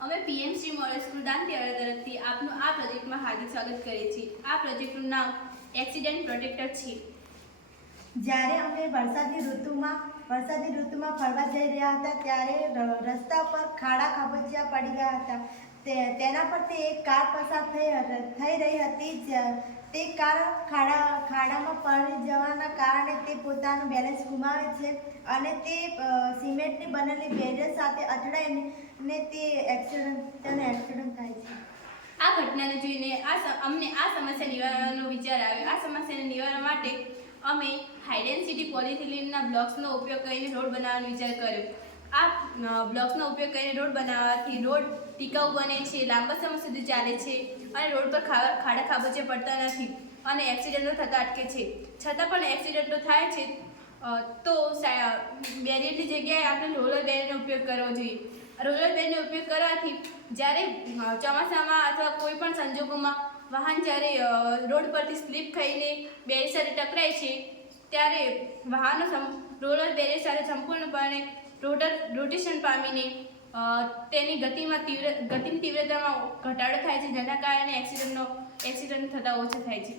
અમે PMC model school Dantiwada તરફથી આપનું આ પ્રોજેક્ટમાં હાર્દિક સ્વાગત કરીએ છીએ। આ પ્રોજેક્ટનું નામ એક્સિડન્ટ પ્રોટેક્ટર છે। જ્યારે અમે વરસાદની ઋતુમાં ફરવા જઈ રહ્યા હતા ત્યારે રસ્તા પર ખાડા ખાબોચિયા પડી ગયા હતા। તેના પરથી એક કાર પસાર થઈ રહી હતી। તે કાર ખાડામાં પડી જવાના કારણે તે પોતાનું બેલેન્સ ગુમાવે છે અને તે સિમેન્ટની બનેલી બેરિયર સાથે અથડાઈને તે એક્સિડન્ટ થાય છે। આ ઘટનાને જોઈને અમને આ સમસ્યા નિવારણનો વિચાર આવ્યો। આ સમસ્યાને નિવારવા માટે અમે હાઈ ડેન્સિટી પોલિથિલિનના બ્લોક્સનો ઉપયોગ કરીને રોડ બનાવવાનો વિચાર કર્યો। આ બ્લોક્સનો ઉપયોગ કરીને રોડ બનાવવાથી રોડ ટિકાઉ બને છે, લાંબા સમય સુધી ચાલે છે અને રોડ પર ખાડા ખાબોચિયા પડતા નથી અને એક્સિડન્ટો થતા અટકે છે। છતાં પણ એક્સિડન્ટો થાય છે તો બેરિયરની જગ્યાએ આપણે રોલર બેરિયરનો ઉપયોગ કરવો જોઈએ। રોલર બેરિયરનો ઉપયોગ કરવાથી જ્યારે ચોમાસામાં અથવા કોઈ પણ સંજોગોમાં વાહન જ્યારે રોડ પરથી સ્લીપ ખાઈને બેરિયર સાથે ટકરાય છે ત્યારે વાહનો રોલર બેરિયર સાથે સંપૂર્ણપણે રોટેશન પામીને તેની ગતિની તીવ્રતામાં ઘટાડો થાય છે, જેના કારણે એક્સિડન્ટ થતા ઓછો થાય છે।